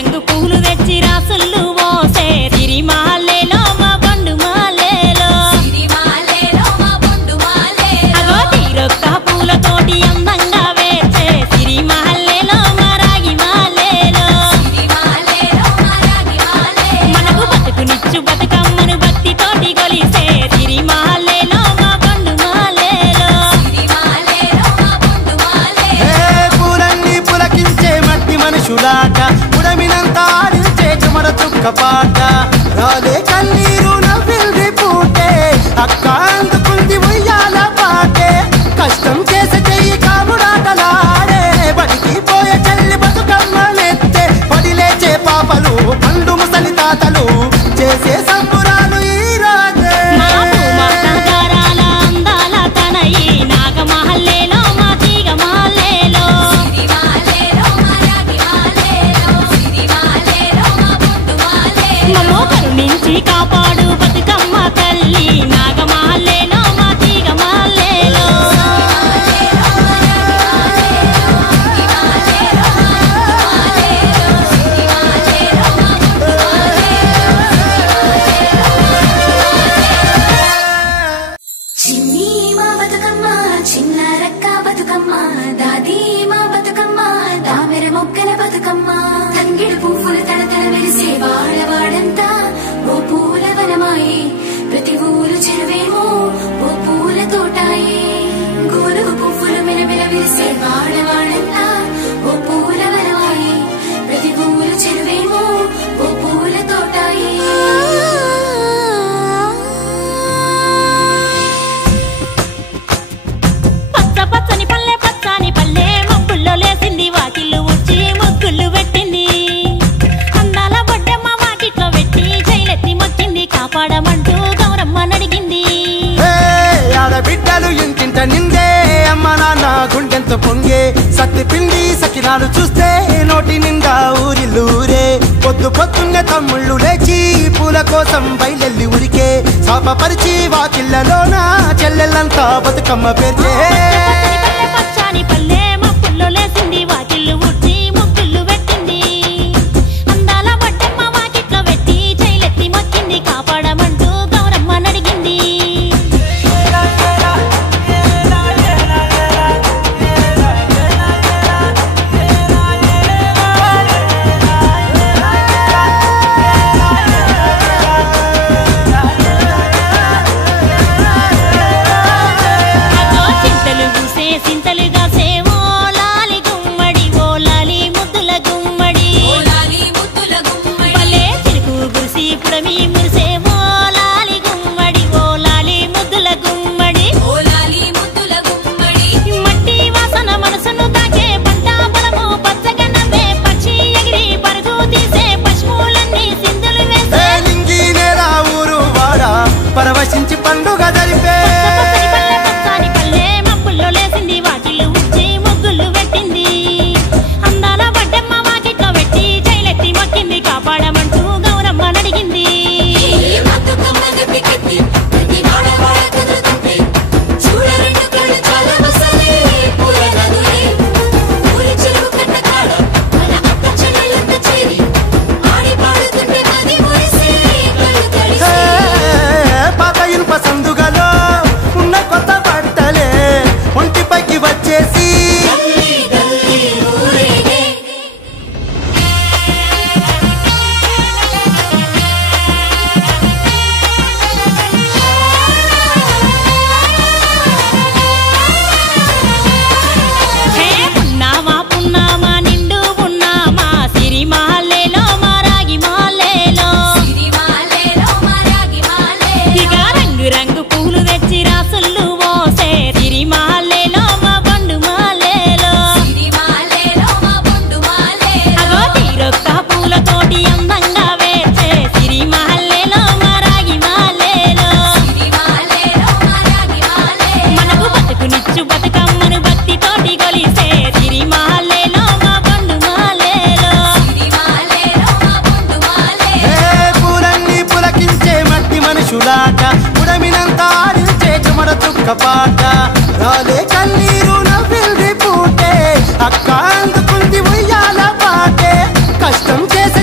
రంగు పూలు తెచ్చి రాసులు మోసే సిరిమాలేలో మా బండు మాలేలో అగో తీరొక్క పూలతోటి అందంగా వేచే సిరిమాలేలో మా రాగి మాలేలో మనకు బతుకునిచ్చు బతుకమ్మను భక్తితోటి కొలిసే సిరిమాలేలో మా బండు మాలేలో పూలన్నీ పులకించే మట్టి మనుషులాట ఉడమినంతా ఆడించే చెమట చుక్కపాట రాలే కన్నీరు నవ్వింది పూటే అక్క అందుకుంది ఉయ్యాల పాటే కష్టం చేసే చెయ్యి కాముడాటలాడే బడికి పోయే చెల్లి బతుకమ్మనెత్తే పడి లేచే పాపలు పండు ముసలి తాతలు చేసే సంబురాలు ఈ రోజే మాతాగారాల అందాల తనయి నాగమహల్లేలో మా తీగమాలేలో మమ్మో కరుణించి కాపాడు బతుకమ్మ తల్లి నాగమహల్లేలో మా తీగమాలేలో చిన్ని మా బతుకమ్మ చిన్న రక్క బతుకమ్మ దాది మా బతుకమ్మ దామెర మొక్కల బతుకమ్మ తంగిడు పువ్వులు తడతడ మెరిసే వాడవాడంతా ఓ పూల వనమాయే ప్రతి ఊరు చెరువేమో ఓ పూల తోటాయే గోరుగు పువ్వులు మిలమిల విరిసే వాడవాడంతా ఓ పూల వనమాయే ప్రతి ఊరు చెరువేమో ఓ పూల తోటాయే పచ్చ పచ్చని పల్లె పచ్చని పల్లె మబ్బుల్లో లేసింది వాకిళ్ళు ఉచ్చి ముగ్గులు పెట్టింది అందాల బొడ్డమ్మ వాకిట్లో పెట్టి జైలెత్తి మొక్కింది కాపాడమంటూ గౌరమ్మ నడిగింది ఆడబిడ్డలు ఇంటింట నిందే అమ్మ నాన్న గుండెంత పొంగే సత్తి పిండి సకినాలు చూస్తే నోటి నిండా ఊరిల్లూరే పొద్దు పొద్దున్నే తమ్ముళ్ళు లేచి పూల కోసం బయలెల్లి ఉరికే శాపపరిచి వాకిళ్ళలోన చెల్లెళ్ళంతా బతుకమ్మ పేర్చే పచ్చని పల్లె మబ్బుల్లో లేసింది వాకిళ్ళు ఉచ్చి ముగ్గులు పెట్టింది అందాల బొడ్డమ్మ వాకిట్లో పెట్టి జైలెత్తి మొక్కింది కాపాడమంటూ గౌరమ్మ నడిగింది అగో చింతలు పూసే సింతలుగా సేవో లాలి గుమ్మడి ఓ లాలి ముద్దుల గుమ్మడి భలే చిరుకు గురిసి పుడమి మురిసే ఓ లాలి గుమ్మడి ఓ లాలి ముద్దుల గుమ్మడి మట్టి వాసన మనసును తాకే పంట బలము పచ్చగా నవ్వే పక్షి ఎగిరి పరుగు తీసే పశువులన్నీ సింధులు వేసే నింగి నేల ఊరు వాడ పరవశించి పండుగ జరిపే పచ్చని పల్లె మబ్బుల్లో లేసింది వాకిళ్ళు ఉచ్చి ముగ్గులు పెట్టింది అందాల బొడ్డమ్మ వాకిట్లో పెట్టి జైలెత్తి మొక్కింది కాపాడమంటూ గౌరమ్మ నడిగింది పాత ఇనుప సందుగలో ఉన్న కొత్త బట్టలే ఒంటిపైకి వచ్చేసి హే పున్నామా పున్నామా నిండు పున్నామా సిరిమాలేలో మా రాగి మాలేలో ఇక రంగు రంగు పూలు తెచ్చి రాసులు మోసే సిరిమాలేలో మా బండు మాలేలో అగో తీరొక్క పూలతోటి అందంగా వేచే సిరిమాలేలో మా రాగి మాలేలో మనకు బతుకునిచ్చు బతుకమ్మను భక్తితోటి కొలిసే సిరిమాలేలో మా బండు మాలేలో పూలన్నీ పులకించే మట్టి మనుషులాట ఉడమినంతా ఆడించే చెమట చుక్కపాట రాలే కన్నీరు నవ్వింది పూటే అక్క అందుకుంది ఉయ్యాల పాటే కష్టం చేసే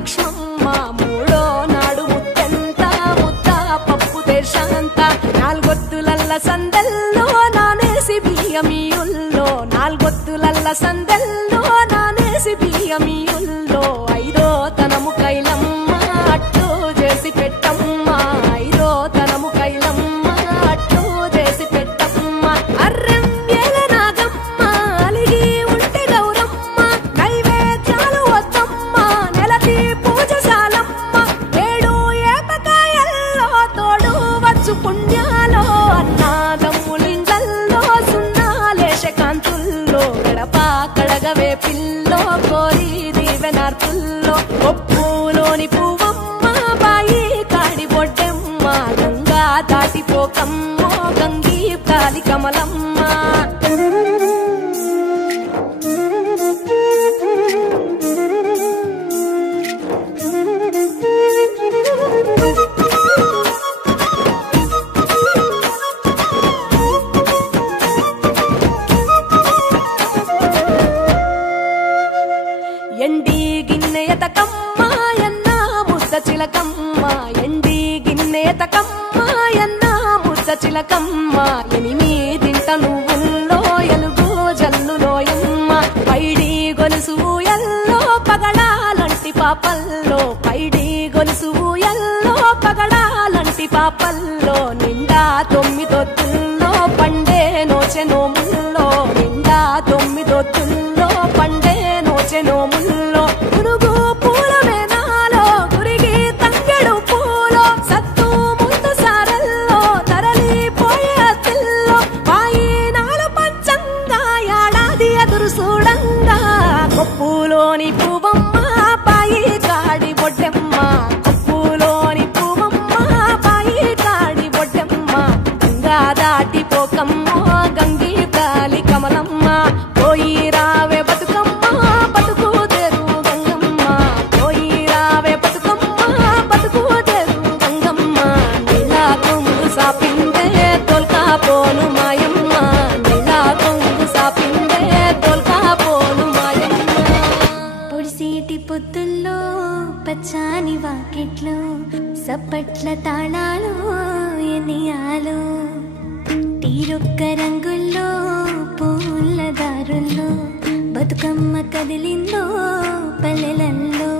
లక్ష్మమ్మ మూడో నాడు ముత్తెంత ముద్ద పప్పు దేశంత నాలుగొత్తులల్ల సందెల్లో నానేసి బియ్యమియుల్లో నాలుగొత్తులల్ల సందెల్లో నానేసి బియ్యమియుల్లో ఐదో తనము కైలమ్మ అట్టు చేసి పెట్టమ్మ ఐదో తనము కైలమ్మ అట్టు చేసి పెట్టమ్మ అర్రెం ఏల నాగమ్మ అలిగి ఉంటే గౌరమ్మ నైవేద్యాలు వద్దమ్మ నెలకి పూజశాలమ్మ ఏడు ఏపకాయల్లో తోడు వచ్చు పుణ్యాలో అన్నాదమ్ములింగల్లో సున్నాలేశ కాంతుల్లో గడప కడగవే పిల్లో కోరి దీవెనార్తుల్లో ఒప్పులోని పువ్వమ్మ బాయి కాడి బొడ్డెమ్మ గంగా దాటిపోకమ్మో గంగీ కాలి కమలమ్మ ఎండి గిన్నెయతకమ్మ ఎన్న ముద్ద చిలకమ్మ ఎండి గిన్నెయతకమ్మ ఎన్న ముద్ద చిలకమ్మ ఎనిమిదింట నువ్వుల్లో ఎలుగు జల్లులోయమ్మ పైడి గొలుసు ఎల్లో పగడాలంటి పాపల్లో పైడి గొలుసు ఎల్లో పగడాలంటి పాపల్లో నిండా తొమ్మిదొత్తుల్లో పండే నోచె నోముల్లో నిండా తొమ్మిదొత్తుల్లో పండే నోచె నోముల్లో గురుగు పూల మేనాలో గురిగి తంగెడు పూలో సత్తు ముందు సారల్లో తరలిపోయే అతిల్లో పాయి నాలు పంచంగా ఏడాది ఎదురు చూడంగా కొప్పులోని పువ్వమ్మ పాయి కాడి బొడ్డెమ్మ కొప్పులోని పువ్వమ్మ పాయి కాడి బొడ్డెమ్మ గంగా దాటిపోకమ్మో గంగీ కాలి కమలమ్మ పోయి రావే బతుకమ్మ బతుకు తెరు గంగమ్మ పోయి రావే బతుకమ్మ బతుకు తెరు గంగమ్మ నీలా కొంగు సాపిందే తోల్కా పోను మాయమ్మ నీలా కొంగు సాపిందే తోల్కా పోను మాయమ్మ పొడిసేటి పొద్దుల్లో పచ్చాని వాకిట్లో సప్పట్ల తాళాలు ఎనియాలు తీరొక్క రంగుల్లో పూల దారుల్లో బతుకమ్మ కదిలిందో పల్లెలల్లో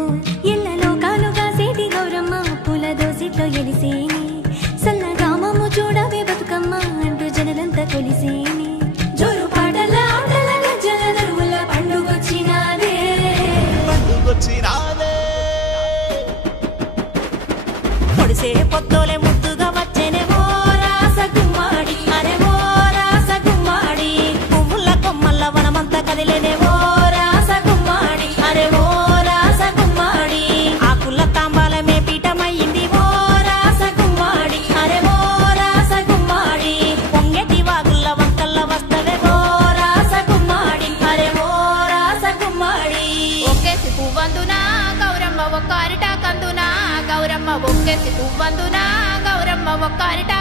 ఇళ్లలో కాలుగా సేటి గౌరమ్మ పూల దోసిట్లో ఎలిసేని సల్లగామము చూడవే బతుకమ్మ అంటూ జనలంతా కొలిసేని జోరు పాటల ఆటల గజ్జల నరువుల పండుగొచ్చినాదే పొడిసే పొత్తోలే ముద్దుగా వచ్చేనే ఓ రాసగుమ్మాడి అరే ఓ రాసగుమ్మాడి పువ్వుల కొమ్మల్ల వనమంతా కదిలేనే ఓ రాసగుమ్మాడి అరే ఓ రాసగుమ్మాడి ఆకుల తాంబాలమే పీఠమయ్యింది ఓ రాసగుమ్మాడి అరే ఓ రాసగుమ్మాడి పొంగెటి వాగుల్ల వంకల్ల వస్తవే ఓ రాసగుమ్మాడి అరే ఓ రాసగుమ్మాడి ఒక్కేసి పువ్వందునా గౌరమ్మ ఒక్క అరిటా కందునా గౌరమ్మ ఒక్కేసి పువ్వందునా గౌరమ్మ ఒక్క అరిటా